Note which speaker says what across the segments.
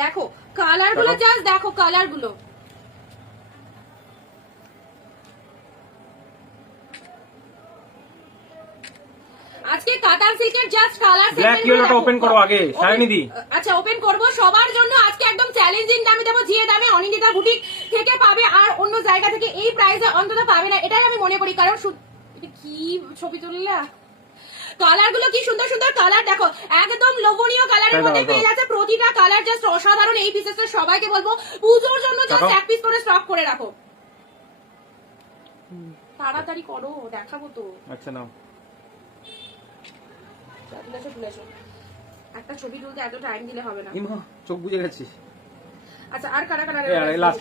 Speaker 1: দেখো
Speaker 2: কালারগুলো।
Speaker 1: জাস্ট দেখো কালারগুলো আজকে কাতান সিল্কের জাস্ট কালার
Speaker 2: Black yellow টা open করো আগে, সায়নী দি।
Speaker 1: আচ্ছা ওপেন করব। সবার জন্য আজকে একদম চ্যালেঞ্জিং দামে দেবো যে দামে অনিন্দিতা বুটিক থেকে পাবে আর অন্য জায়গা থেকে এই প্রাইসে অন্তত পাবে না এটাই আমি মনে করি। কারণ কি ছবি তুললা? কালারগুলো কি সুন্দর সুন্দর কালার দেখো একদম লোভনীয় কালারের মধ্যে পেয়ে যাচ্ছে প্রতিটা কালার জাস্ট অসাধারণ। এই পিসেসটা সবাইকে বলব পুজোর জন্য জাস্ট এক পিস করে স্টক করে রাখো। তাড়াতাড়ি করো দেখাবো তো।
Speaker 2: আচ্ছা নাও।
Speaker 1: তুলেছো তুলেছো একটা ছবি তুলতে এত টাইম দিলে হবে না।
Speaker 2: ইমা চোখ বুঝে গেছি
Speaker 1: আচ্ছা আর কারা কারা
Speaker 2: আরে লাস্ট।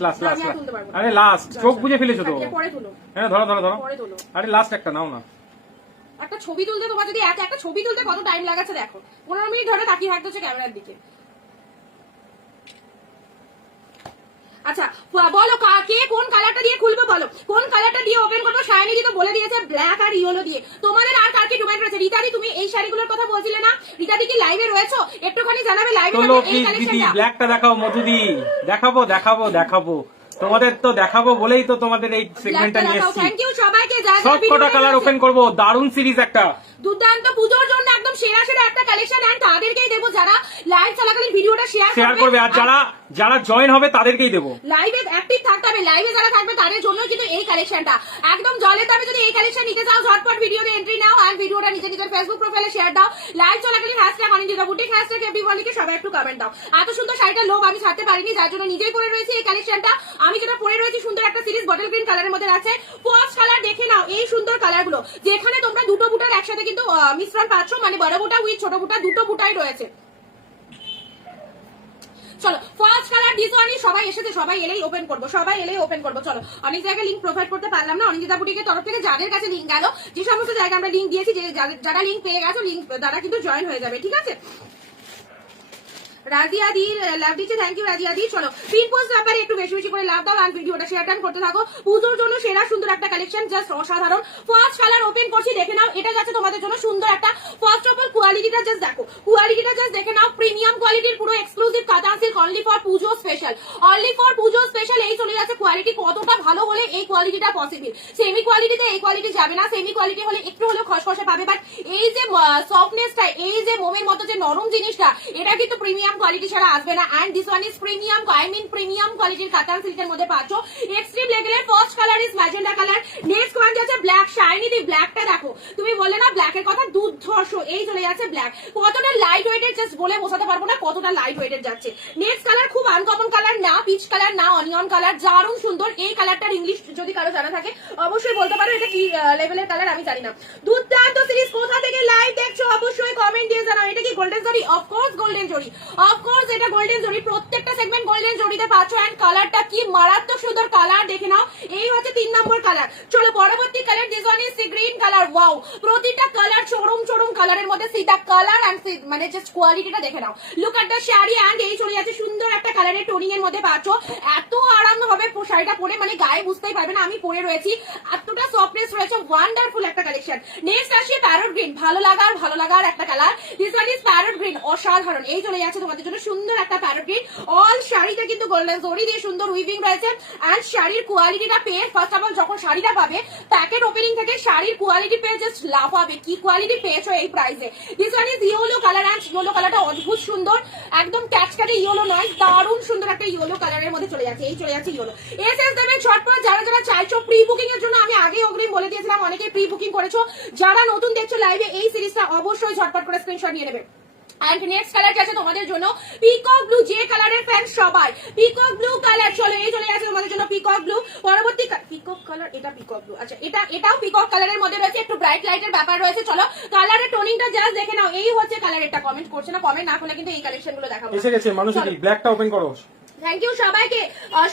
Speaker 2: আরে লাস্ট চোখ বুঝে ফেলেছো তো।
Speaker 1: আচ্ছা, পরে তুলো।
Speaker 2: হ্যাঁ ধরো ধরো ধরো।
Speaker 1: পরে তোলো।
Speaker 2: আরে লাস্ট একটা নাও না।
Speaker 1: একটা ছবি তুলতে তোমার যদি এক একটা ছবি তুলতে কত টাইম লাগাচ্ছে দেখো। পনেরো মিনিট ধরে তাকিয়ে থাকতে হচ্ছে ক্যামেরার দিকে। আচ্ছা বলো কে কোন কালারটা দিয়ে খুলবে বলো? কোন কালারটা দিয়ে ওপেন করব? শাইনি দি তো বলে দিয়েছে ব্ল্যাক আর ইয়েলো দিয়ে। তোমাদের আর কার কি ডিমান্ড রয়েছে রিতাদি তুমি এই শাড়িগুলোর কথা বলছিলে না? রিতাদি কি লাইভে রয়েছো? একটুখানি জানাবে লাইভে এই কালেকশনটা
Speaker 2: ব্ল্যাকটা দেখাও মধুদি। দেখাবো দেখাবো দেখাবো। তোমাদের তো দেখাবো বলেই তো তোমাদের এই সেগমেন্টটা নিয়ে এসেছি।
Speaker 1: থ্যাংক ইউ সবাইকে যা
Speaker 2: সব কটা কালার ওপেন করব। দারুণ সিরিজ একটা।
Speaker 1: দুর্দান্ত পুজোর জন্য একদম সেরা সেরা একটা কালেকশন তাদেরকেই দেবো যারা লাইভ চলাকালীন ভিডিওটা শেয়ার
Speaker 2: করবে আর যারা যারা জয়েন হবে তাদেরকেই দেবো।
Speaker 1: লাইভে অ্যাক্টিভ থাকতে হবে। লাইভে যারা থাকবে তাদের জন্য কিন্তু এই কালেকশনটা একদম জলের দামে যদি এই কালেকশন নিতে চাও ঝটপট ভিডিওতে এন্ট্রি নাও আর ভিডিওটা নিজে নিজের ফেসবুক প্রোফাইলে শেয়ার দাও। লাইভ চলাকালীন হ্যাশট্যাগ অনিন্দিতা বুটিক হ্যাশট্যাগ এভরিওয়ানকে সবাই একটু কমেন্ট দাও। এত সুন্দর শাড়িটা লোভ আমি ছাড়তে পারিনি যার জন্য নিজেই পরে রয়েছি এই কালেকশনটা আমি যেটা পরে রয়েছি সুন্দর একটা সিরিজ বটল গ্রিন কালারের মধ্যে আছে। ফার্স্ট কালার দেখে নাও এই সুন্দর কালারগুলো যেখানে তোমরা দুটো বুটার একসাথে কিন্তু মিশ্রণ পাচ্ছ মানে বড় বুটা উইথ ছোট বুটা দুটো বুটাই রয়েছে। চলো ফার্স্ট কালার ডিজাইনই সবাই এসেছে, সবাই এলেই ওপেন করব, সবাই এলেই ওপেন করব, চলো। অনেক জায়গায় লিঙ্ক প্রোভাইড করতে পারলাম না, অনিন্দিতা বুটিকের তরফ থেকে যাদের কাছে লিঙ্ক গেল, যে সমস্ত জায়গায় আমরা লিঙ্ক দিয়েছি যারা লিঙ্ক পেয়ে গেছো লিঙ্ক তারা কিন্তু জয়েন হয়ে যাবে, ঠিক আছে? রাজিয়া দি লাভ দিচ্ছে থ্যাংক ইউ রাজিয়া দি চলো পিন পোস্ট ব্যাপারে একটু বেশি বেশি করে লাভ দাও, আর ভিডিওটা শেয়ার ডান করতে থাকো। পুজোর জন্য সেরা সুন্দর একটা কালেকশন জাস্ট অসাধারণ। ফার্স্ট কালার ওপেন করছি, দেখে নাও, এটা যাচ্ছে তোমাদের জন্য সুন্দর একটা। ফার্স্ট অফ অল কোয়ালিটিটা জাস্ট দেখো। কোয়ালিটিটা জাস্ট দেখে নাও প্রিমিয়াম কোয়ালিটির পুরো exclusive katan silk only for Pujo special only for Pujo special এই চলে যাচ্ছে কোয়ালিটি কতটা ভালো হলে এই কোয়ালিটিটা পসিবল সেমি কোয়ালিটিতে এই কোয়ালিটি যাবে না সেমি কোয়ালিটি হলে একটু হলেও খসখসে পাবে বাট এই যে সফটনেসটা এই যে মোমের মতো যে নরম জিনিসটা, এটা কিন্তু প্রিমিয়াম কোয়ালিটি ছাড়া আসবে না। And this one is premium I mean premium কোয়ালিটির কাতান সিল্কের মধ্যে পাচ্ছ। এক্সট্রিম লেভেলের first colour is magenta colour next one যাচ্ছে ব্ল্যাক শাইনি দি ব্ল্যাকটা দেখো। তুমি বললে না ব্ল্যাকের কথা, দুর্ধর্ষ। এই চলে যাচ্ছে ব্ল্যাক কতটা লাইট ওয়েটের জাস্ট বলে বোঝাতে পারব না কতটা লাইট ওয়েটের যাচ্ছে। নেক্সট কালার খুব আনকমন কালার না পিচ কালার না অনিয়ন কালার দারুণ সুন্দর। এই কালারটার ইংলিশ যদি কারও জানা থাকে, অবশ্যই বলতে পারো। এটা কি লেভেলের কালার আমি জানি না। দুর্দান্ত সিরিজ কোথা থেকে লাইভ দেখছ, অবশ্যই কমেন্ট দিয়ে জানাও। এটা কি golden zari? Of course golden zari. Of course এটা গোল্ডেন জরি। প্রত্যেকটা সেগমেন্ট গোল্ডেন জরিতে পাচ্ছ এন্ড কালারটা কি মারাত্মক সুন্দর কালার দেখে নাও। এই হচ্ছে তিন নম্বর কালার চলো পরবর্তী colour this one is green colour wow প্রতিটা কালার চরম চরম কালারের মধ্যে সিটা কালার এন্ড মানে জাস্ট কোয়ালিটিটা দেখে নাও। Look at the sari and এই চলে যাচ্ছে সুন্দর একটা কালারের টোনিং এর মধ্যে পাচ্ছ। এত আরাম হবে শাড়িটা পরে মানে গায়ে বুঝতেই পারবে না, আমি পরে রয়েছি। এতটা সফটনেস রয়েছে ওয়ান্ডারফুল একটা কালেকশন নেক্সট আসছে প্যারট গ্রিন ভালো লাগার ভালো লাগার একটা colour this one is parrot green অসাধারণ। এই চলে যাচ্ছে তোমাদের জন্য সুন্দর একটা প্যারট গ্রিন অল শাড়িটা কিন্তু গোল্ডেন জরি দিয়ে সুন্দর উইভিং রয়েছে। এন্ড শাড়ির কোয়ালিটিটা পেয়ে ফার্স্ট অফ অল যখন শাড়িটা পাবে প্যাকেট ওপেনিং থেকে শাড়ির কোয়ালিটি পেয়ে জাস্ট লাভ হবে কি কোয়ালিটি পেয়েছ এই প্রাইসে this one is yellow colour and yellow কালারটা অদ্ভুত সুন্দর। একদম ক্যাচকাটে ইয়েলো নয়, দারুণ সুন্দর একটা ইয়েলো কালারের মধ্যে চলে যাচ্ছে। এই চলে যাচ্ছে ইয়েলো এস এস দেবেন ঝটপট, যারা যারা চাইছো প্রি বুকিং এর জন্য, আমি আগে অগ্রিম বলে দিয়েছিলাম অনেকে প্রি বুকিং করেছ। যারা নতুন দেখছ লাইভে এই সিরিজটা অবশ্যই ঝটপট করে স্ক্রিনশট নিয়ে নেবে। অ্যান্ড নেক্সট কালার আছে তোমাদের জন্য পিকক ব্লু যে কালারের ফ্যান সবাই। পিকক ব্লু কালার চলে এই চলে গেছে তোমাদের জন্য পিকক ব্লু পরবর্তী পিকক কালার এটা পিকক ব্লু আচ্ছা এটা এটাও পিকক কালারের মধ্যে রয়েছে একটু ব্রাইট লাইটের ব্যাপার রয়েছে। চলো কালারের টোনিংটা জাস্ট দেখে নাও। এই হচ্ছে কালার এটা কমেন্ট করছে না কমেন্ট না করলে কিন্তু এই কালেকশনগুলো দেখাবো
Speaker 2: এসে গেছে মানুষ। ব্ল্যাকটা ওপেন করো।
Speaker 1: থ্যাংক ইউ সবাইকে।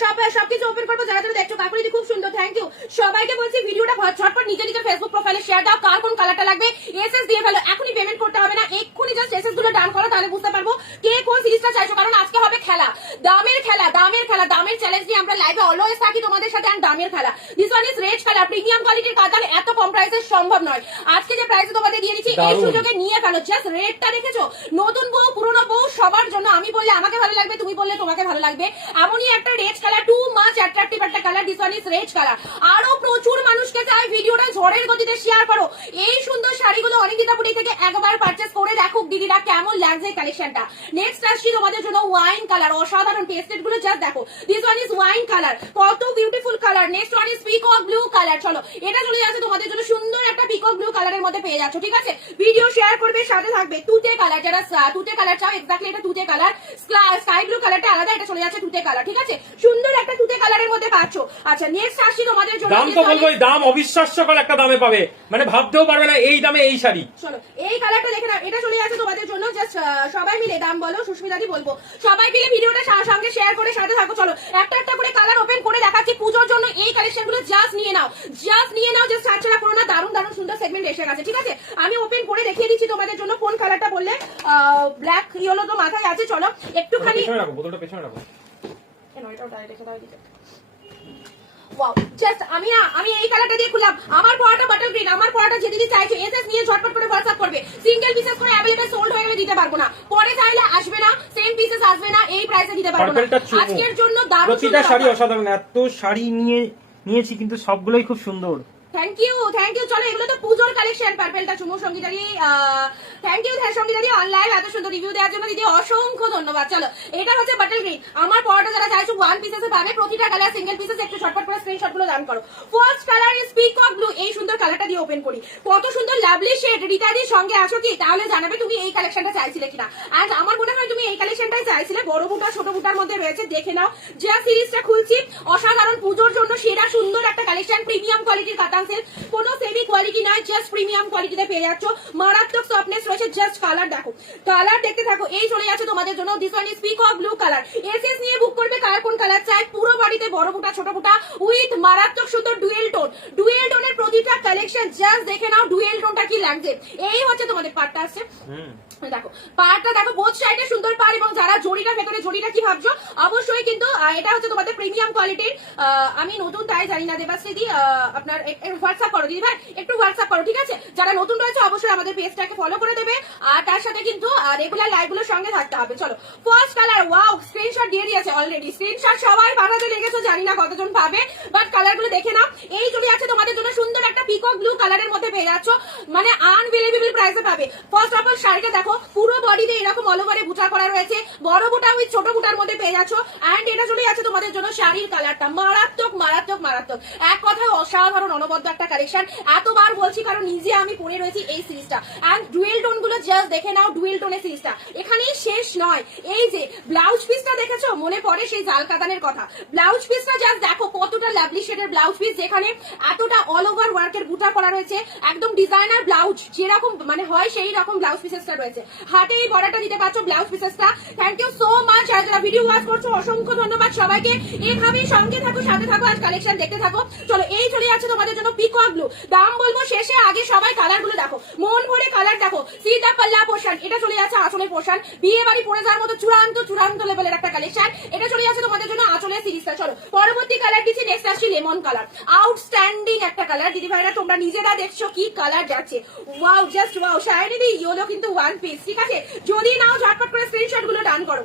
Speaker 1: সব সবকিছু ওপেন করব, যারা যারা দেখছ কাকুরি খুব সুন্দর থ্যাংক ইউ সবাইকে বলছি, ভিডিওটা ঝটপট নিজে নিজের ফেসবুক প্রোফাইলে শেয়ার দাও, কার কোন কালারটা লাগবে এসএস দিয়ে ফেলো, এখনই পেমেন্ট করতে হবে না, এক্ষুনি জাস্ট এসএসগুলো ডান করো, তাহলে বুঝতে পারব কে কোন সিরিজটা চাইছো, কারণ আজকে হবে খেলা। দামের খেলা দামের খেলা, দামের চ্যালেঞ্জ নিয়ে আমরা লাইভে অলওয়েজ থাকি তোমাদের সাথে আর দামের খেলা। This one is red premium কোয়ালিটির কাতান এত কম প্রাইসে সম্ভব নয়। আজকে যে প্রাইসে তোমাকে দিয়ে দিচ্ছি এই সুযোগে নিয়ে ফেলো। জাস্ট রেটটা দেখেছ? নতুন বউ পুরনো বউ সবার জন্য আমি বললে আমাকে ভালো লাগবে তুমি বললে তোমাকে ভালো লাগবে। এমনই একটা red colour too much attractive একটা colour this one is red colour আরও প্রচুর মানুষকে চাই ভিডিওটা ঝড়ের গতিতে শেয়ার করো। এই সুন্দর শাড়িগুলো অনিকিতা বুটি থেকে একবার পারচেস করে দেখো দিদিরা কেমন লাগছে কালেকশনটা নেক্সট আসছি তোমাদের জন্য ওয়াইন কালার অসাধারণ পেস্টেডগুলো জাস্ট দেখো। This one is wine colour কত beautiful colour next one is peacock blue colour চলো এটা চলে যাচ্ছে তোমাদের জন্য সুন্দর একটা পিকক ব্লু কালারের মধ্যে পেয়ে যাচ্ছ ঠিক আছে? ভিডিও শেয়ার করবে সাথে থাকবে তুতে কালার যারা তুতে কালার চাও এক্স্যাক্টলি এটা তুতে কালার স্কাই ব্লু কালারটা আলাদা এটা চলে যাচ্ছে তুতে কালার ঠিক আছে? সুন্দর একটা তুতে কালারের মধ্যে পাচ্ছ। আচ্ছা নেক্সট আসছি তোমাদের জন্য
Speaker 2: দাম তো বলব দাম অবিশ্বাস্যকর একটা দামে পাবে। মানে ভাবতেও পারবে না এই দামে এই শাড়ি।
Speaker 1: চলো এই কালারটা দেখে নাও এটা চলে যাচ্ছে তোমাদের জন্য জাস্ট সবাই মিলে দাম বলো সুস্মিতাদি বলব। সবাই মিলে ভিডিওটা সঙ্গে শেয়ার করে সাথে থাকো চলো একটা একটা করে দেখাচ্ছি পুজোর জন্য এই কালেকশনগুলো জাস্ট নিয়ে নাও। জাস্ট নিয়ে নাও জাস্ট ছাড়ছাড়া করো না। দারুণ দারুণ সুন্দর সেগমেন্ট এসে গেছে ঠিক আছে? আমি ওপেন করে দেখিয়ে দিচ্ছি তোমাদের জন্য কোন কালারটা বললে ব্ল্যাক ইয়েলো তো মাথায় আছে চলো। একটুখানি
Speaker 2: বোতলটা পেছনে রাখো।
Speaker 1: কেন? এটা ওটা রেখে দাও এদিকে। আমি আমি এই কালারটা দিয়ে খুললাম। আমার পড়াটা গ্রিন আমার পড়াটা যে দিদি চাইছে এসএস নিয়ে ঝটপট করে হোয়াটসঅ্যাপ করবে। সিঙ্গেল পিসেস করে অ্যাভেলেবল সোল্ড হয়ে গেলে দিতে পারব না। পরে চাইলে আসবে না সেম পিসেস আসবে না এই প্রাইসে দিতে পারব না। আজকের জন্য দারুণ
Speaker 2: প্রতিটা শাড়ি অসাধারণ এত শাড়ি নিয়ে নিয়েছি, কিন্তু সবগুলোই খুব সুন্দর।
Speaker 1: থ্যাংক ইউ থ্যাংক ইউ চলো, এগুলো তো পুজোর কালেকশন পার্পেলটা চুমু সঙ্গীতারি থ্যাংক ইউ হ্যাঁ সঙ্গীতারি অনলাইন এত সুন্দর রিভিউ দেওয়ার জন্য দিদি অসংখ্য ধন্যবাদ। চলো এটা হচ্ছে বাটল গ্রিন আমার পরটা যারা চাইছো ওয়ান পিসেসে পাবে। প্রতিটা কালার সিঙ্গেল পিসেস একটু ছটপট করে স্ক্রিনশটগুলো দান করো। First colour is peacock blue এই সুন্দর কালারটা দিয়ে ওপেন করি। কত সুন্দর লাভলি শেড রিতাদির সঙ্গে আছো কি? তাহলে জানাবে তুমি এই কালেকশনটা চাইছিলে কিনা। আর আমার মনে হয় তুমি এই কালেকশনটাই চাইছিলে। বড় বুটা, ছোট বুটার মধ্যে রয়েছে। দেখে নাও। যে সিরিজটা খুলছি, অসাধারণ পুজোর জন্য সেরা সুন্দর একটা কালেকশন প্রিমিয়াম কোয়ালিটির কাতান সিল্ক কোনো সেমি কোয়ালিটি নয় জাস্ট প্রিমিয়াম কোয়ালিটিতে পেয়ে যাচ্ছ। মারাত্মক সফটনেস রয়েছে জাস্ট কালার দেখো। কালার দেখতে থাকো। এই চলে যাচ্ছে তোমাদের জন্য। This one is peacock blue colour SS নিয়ে বুক করবে কার কোন কালার চাই? পুরো বাড়িতে বড় বুটা ছোট বুটা উইথ মারাত্মক সুন্দর ডুয়েল টোন ডুয়েল টোনের প্রতিটা কালেকশন জাস্ট দেখে নাও ডুয়েল টোনটা কি লাগছে। এই হচ্ছে তোমাদের পার্টটা আসছে। দেখো পাড়টা দেখো বোথ সাইডে সুন্দর পাড় এবং যারা জড়িটা ভেতরে জড়িটা কি ভাবছ অবশ্যই কিন্তু এটা হচ্ছে তোমাদের প্রিমিয়াম কোয়ালিটির আমি নতুন তাই জানি না দেবাশ্রীদি আহ, আপনার হোয়াটসঅ্যাপ করো দিদি ভাই একটু হোয়াটসঅ্যাপ করো ঠিক আছে? যারা নতুন রয়েছে অবশ্যই আমাদের পেজটাকে ফলো করে দেবে, আর তার সাথে কিন্তু রেগুলার লাইভগুলোর সঙ্গে থাকতে হবে। চলো ফার্স্ট কালার ওয়াও স্ক্রিনশট দিয়ে দিয়েছে অলরেডি স্ক্রিনশট সবাই বানাতে লেগেছে, জানি না কতজন পাবে বাট কালারগুলো দেখে নাও। এই চলে আছে তোমাদের জন্য সুন্দর একটা পিকক ব্লু কালারের মধ্যে পেয়ে যাচ্ছ মানে আনবিলিভেবল প্রাইসে পাবে। ফার্স্ট অফ অল শাড়িটা দেখো, পুরো বডিতে এরকম অল ওভারে বুটা করা রয়েছে। বড় বুটা উইথ ছোট বুটার মধ্যে পেয়ে যাচ্ছ। অ্যান্ড এটা চলে আছে তোমাদের জন্য শাড়ির কালারটা মারাত্মক মারাত্মক মারাত্মক। এক কথায় অসাধারণ, অনবদ্য একটা কালেকশন এতবার বলছি কারণ নিজে আমি পরে রয়েছি এই সিরিজটা অ্যান্ড ডুয়েল টোনগুলো জাস্ট দেখে নাও ডুয়েল টোনের সিরিজটা এখানেই শেষ নয়। এই যে ব্লাউজ পিসটা দেখেছ? মনে পড়ে সেই জাল কাতানের কথা। ব্লাউজ পিসটা জাস্ট দেখো, কতটা লাভলি শেডের ব্লাউজ পিস যেখানে এতটা অল ওভার ওয়ার্কের বুটা করা রয়েছে। একদম ডিজাইনার ব্লাউজ যেরকম মানে হয় সেই রকম ব্লাউজ পিসেসটা রয়েছে। হাতে এই বড়াটা দিতে পারছ ব্লাউজ পিসেসটা থ্যাংক ইউ সো মাচ যারা যারা ভিডিও ওয়াচ করছ, অসংখ্য ধন্যবাদ সবাইকে। এভাবেই সঙ্গে থাকো, সাথে থাকো আজ কালেকশন দেখতে থাকো। চলো, এই চলে যাচ্ছে তোমাদের জন্য পিকক ব্লু দাম বলব শেষে, আগে সবাই কালারগুলো দেখো। মন ভরে কালার দেখো। সীতা পাল্লা পোর্শন এটা চলে যাচ্ছে আঁচলের পোর্শন বিয়ে বাড়ি পরে যাওয়ার মতো চূড়ান্ত চূড়ান্ত লেভেলের একটা কালেকশন এটা চলে যাচ্ছে তোমাদের জন্য আঁচলের সিরিজটা চলো, পরবর্তী কালার দিচ্ছি নেক্সট আসছে লেমন কালার আউটস্ট্যান্ডিং একটা কালার দিদি ভাইরা, তোমরা নিজেরা দেখছ কি কালার যাচ্ছে। Wow just wow shiny the yellow কিন্তু ওয়ান পিস ঠিক আছে? যদি নাও ঝটপট করে স্ক্রিনশটগুলো ডান করো।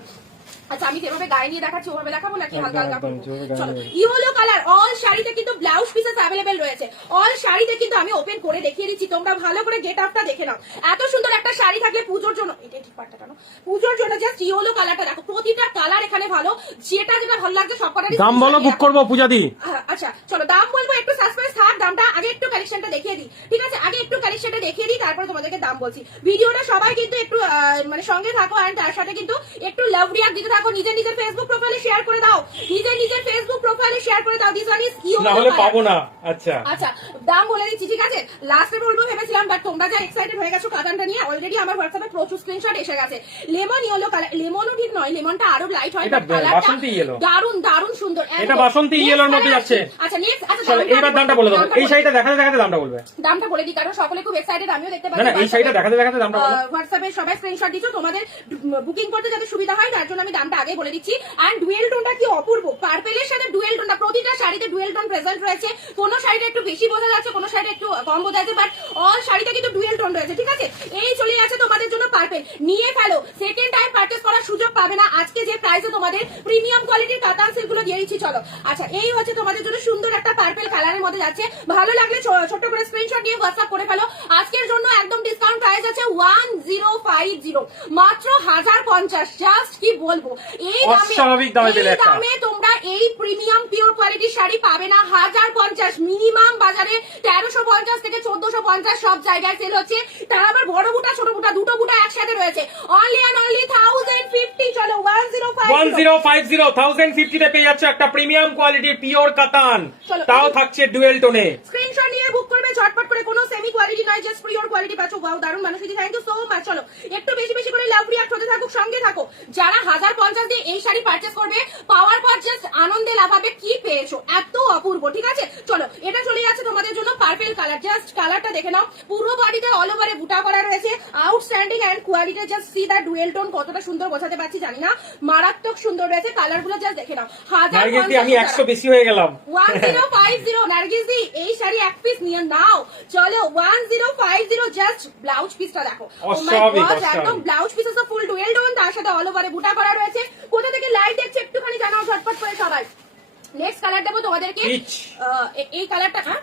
Speaker 1: আচ্ছা আমি যেভাবে গায়ে নিয়ে দেখাচ্ছি ওভাবে দেখাবো নাকি? হালকা হালকা
Speaker 2: একদম,
Speaker 1: করব?
Speaker 2: যেভাবে গায়ে
Speaker 1: চলো ইয়েলো কালার অল শাড়িতে কিন্তু ব্লাউজ পিসেস অ্যাভেলেবেল রয়েছে। অল শাড়িতে কিন্তু আমি ওপেন করে দেখিয়ে দিচ্ছি। তোমরা ভালো করে গেট আপটা দেখে নাও। এত সুন্দর একটা শাড়ি থাকলে পুজোর জন্য এটা ঠিক পাটটা কেন? পুজোর জন্য জাস্ট ইয়েলো কালারটা দেখো। প্রতিটা কালার এখানে ভালো। যেটা যেটা ভালো লাগছে সব কটারই
Speaker 2: দাম বলো বুক করব পূজাদি।
Speaker 1: আহ, আচ্ছা চলো দাম বলব একটু সাসপেন্স থাক দামটা আগে একটু কালেকশনটা দেখিয়ে দিই। ঠিক আছে আগে একটু কালেকশনটা দেখিয়ে দিই তারপরে তোমাদেরকে দাম বলছি। ভিডিওটা সবাই কিন্তু একটু আহ, মানে সঙ্গে থাকো আর তার সাথে কিন্তু একটু লাভ রিয়াক্ট দিতে থাকো নিজের নিজের ফেসবুক প্রোফাইলে শেয়ার করে দাও। নিজের নিজের ফেসবুক প্রোফাইলে শেয়ার করে দাও দিস ওয়ান ইজ ইউ
Speaker 2: না হলে পাবো না। আচ্ছা।
Speaker 1: আচ্ছা দাম বলে দিচ্ছি ঠিক আছে? লাস্টে বলব ভেবেছিলাম বাট তোমরা যা এক্সাইটেড হয়ে গেছো কাতানটা নিয়ে অলরেডি আমার হোয়াটসঅ্যাপে প্রচুর স্ক্রিনশট এসে গেছে। লেমন ইয়েলো কালার লেমনও ঠিক নয় লেমনটা আরও লাইট হয়
Speaker 2: এটা বাসন্তী yellow।
Speaker 1: দারুণ দারুণ সুন্দর।
Speaker 2: এটা বাসন্তী এর মধ্যে যাচ্ছে।
Speaker 1: আচ্ছা নেক্সট আচ্ছা
Speaker 2: চলো
Speaker 1: দামটা
Speaker 2: বলে
Speaker 1: দামটা
Speaker 2: এই শাড়িটা দেখাতে দেখাতে দামটা বলবে।
Speaker 1: দামটা বলে দিই কারণ সকলে খুব এক্সাইটেড আমিও দেখতে পাচ্ছি।
Speaker 2: না এই শাড়িটা দেখাতে দেখাতে দামটা
Speaker 1: হোয়াটসঅ্যাপে সবাই স্ক্রিনশট দিচ্ছ তোমাদের বুকিং করতে যাতে সুবিধা হয় তার জন্য আমি দামটা আগে বলে দিচ্ছি। অ্যান্ড ডুয়েল টোনটা কি অপূর্ব? পার্পেলের সাথে ডুয়েল টোনটা প্রতিটা শাড়িতে ডুয়েল টোন প্রেজেন্ট রয়েছে। কোন শাড়িটা একটু বেশি বোঝা যাচ্ছে, কোন শাড়িটা একটু কম বোঝা যাচ্ছে বাট অল শাড়িতে কিন্তু ডুয়েল টোন রয়েছে, ঠিক আছে? এই চলে গেছে তোমাদের জন্য পার্পেল নিয়ে ফেলো। সেকেন্ড টাইম পারচেস সুযোগ পাবে না। আজকে যে প্রাইসে তোমাদের প্রিমিয়াম কোয়ালিটির কাতান সিল্কগুলো দিয়ে দিচ্ছি চলো। আচ্ছা এই হচ্ছে তোমাদের জন্য সুন্দর একটা পার্পেল কালারের মধ্যে যাচ্ছে। ভালো লাগলে ছ- ছোট্ট করে স্ক্রিনশট নিয়ে হোয়াটসঅ্যাপ করে ফেলো। আজকের জন্য একদম ডিসকাউন্ট প্রাইস আছে ওয়ান জিরো ফাইভ জিরো মাত্র হাজার পঞ্চাশ। জাস্ট কি বলব? এই
Speaker 2: দামে
Speaker 1: এই দামে তোমরা এই প্রিমিয়াম পিওর কোয়ালিটির শাড়ি পাবে না। হাজার পঞ্চাশ। মিনিমাম বাজারে তেরোশো পঞ্চাশ থেকে চোদ্দশো পঞ্চাশ সব জায়গায় সেল হচ্ছে। তার আবার বড় বুটা ছোট বুটা দুটো বুটা একসাথে রয়েছে। Only and only thousand fifty চলো
Speaker 2: পেয়ে যাচ্ছে একটা প্রিমিয়াম কোয়ালিটির পিওর কাতান তাও থাকছে ডুয়েল টোনে
Speaker 1: স্ক্রিনশট নিয়ে বুক করবে ঝটপট করে কোনো সেমি কোয়ালিটি নয় জাস্ট পিওর কোয়ালিটি পাচ্ছ। ওয়াও দারুণ মানুষ থ্যাংক ইউ সো মাচ চলো একটু বেশি বেশি করে লাভ রিয়াক্ট হতে থাকুক সঙ্গে থাকো। যারা হাজার পঞ্চাশ দিয়ে এই শাড়ি করবে পাওয়ার পর জাস্ট আনন্দে লাভাবে কি পেয়েছ? এত অপূর্ব ঠিক আছে? চলো এটা চলে যাচ্ছে তোমাদের জন্য পার্পেল কালার জাস্ট কালারটা দেখে নাও। পুরো বডিতে অল ওভারে বুটা করা রয়েছে। Outstanding and quality just see the dual tone কতটা সুন্দর বোঝাতে পারছি জানি না। মারাত্মক সুন্দর রয়েছে। কালারগুলো জাস্ট দেখে নাও। হাজার
Speaker 2: আমি
Speaker 1: পঞ্চাশ
Speaker 2: একশো বেশি হয়ে গেলাম।
Speaker 1: One zero five zero Nargis di এই শাড়ি এক পিস নিয়ে নাও। চলো one zero five zero just blouse পিসটা দেখো। Oh। একদম ব্লাউজ পিস আছে ফুল ডুয়েল টোন তার সাথে অল ওভারে বুটা করা রয়েছে। কোথা থেকে লাইট দেখছে একটুখানি জানাও ঝটপট করে সবাই। নেক্সট কালার দেবো তোমাদেরকে এই কালারটা হ্যাঁ.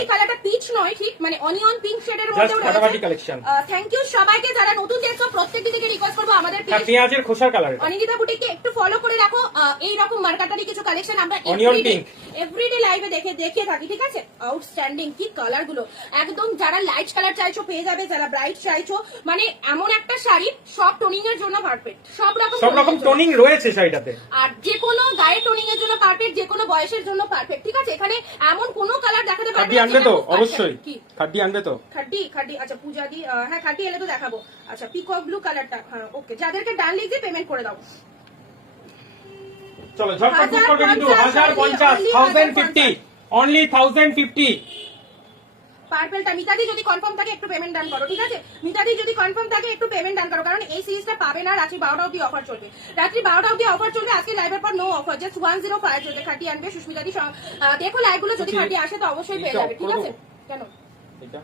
Speaker 1: এই কালারটা পিচ নয় ঠিক? মানে অনিয়ন পিঙ্ক শেডের
Speaker 2: Just
Speaker 1: মধ্যে থ্যাংক ইউ সবাইকে যারা নতুন দেখছ প্রত্যেকটি থেকে রিকোয়েস্ট করব আমাদের
Speaker 2: পেঁয়াজের খোসার কালার
Speaker 1: অনিন্দিতা একটু ফলো করে রাখো। এই রকম মার্কাটারি কিছু কালেকশন আমরা
Speaker 2: Onion pink.
Speaker 1: এভরিডে লাইভে দেখে দেখিয়ে থাকি ঠিক আছে? আউটস্ট্যান্ডিং কি কালারগুলো। একদম যারা লাইট কালার চাইছো পেয়ে যাবে। যারা ব্রাইট চাইছো মানে এমন একটা শাড়ি সব টোনিং এর জন্য পারফেক্ট সব রকম
Speaker 2: সব রকম টোনিং রয়েছে শাড়িটাতে।
Speaker 1: আর যে কোনো গায়ের টোনিং এর জন্য পারফেক্ট যে কোনো বয়সের জন্য পারফেক্ট ঠিক আছে? এখানে এমন কোনো কালার দেখাতে পারবে খাদি
Speaker 2: আনবে তো অবশ্যই। খাদি আনবে তো।
Speaker 1: খাদি খাদি আচ্ছা পূজা দি হ্যাঁ খাদি এলে তো দেখাবো। আচ্ছা পিকক ব্লু কালারটা হ্যাঁ ওকে যাদেরকে ডান লিখ দিয়ে পেমেন্ট করে দাও।
Speaker 2: চলো ঝটপট বুক করবে কিন্তু
Speaker 1: হাজার
Speaker 2: হাজার
Speaker 1: পঞ্চাশ,
Speaker 2: পঞ্চাশ
Speaker 1: only
Speaker 2: থাউজেন্ড
Speaker 1: হাজার
Speaker 2: ফিফটি অনলি থাউজেন্ড ফিফটি
Speaker 1: পার্পেলটা মিতাদি যদি কনফার্ম থাকে একটু পেমেন্ট ডান করো ঠিক আছে? মিতাদি যদি কনফার্ম থাকে একটু পেমেন্ট ডান করো কারণ এই সিরিজটা পাবে না রাত্রি বারোটা অব্দি অফার চলবে। রাত্রি বারোটা অব্দি অফার চলবে আজকে লাইভের পর no offer just one zero five চলবে খাটি আনবে সুস্মিতাদি দেখো লাইভগুলো যদি
Speaker 2: বলছি,
Speaker 1: খাটি আসে তো অবশ্যই পেয়ে যাবে ঠিক আছে? কেন?
Speaker 2: এটা?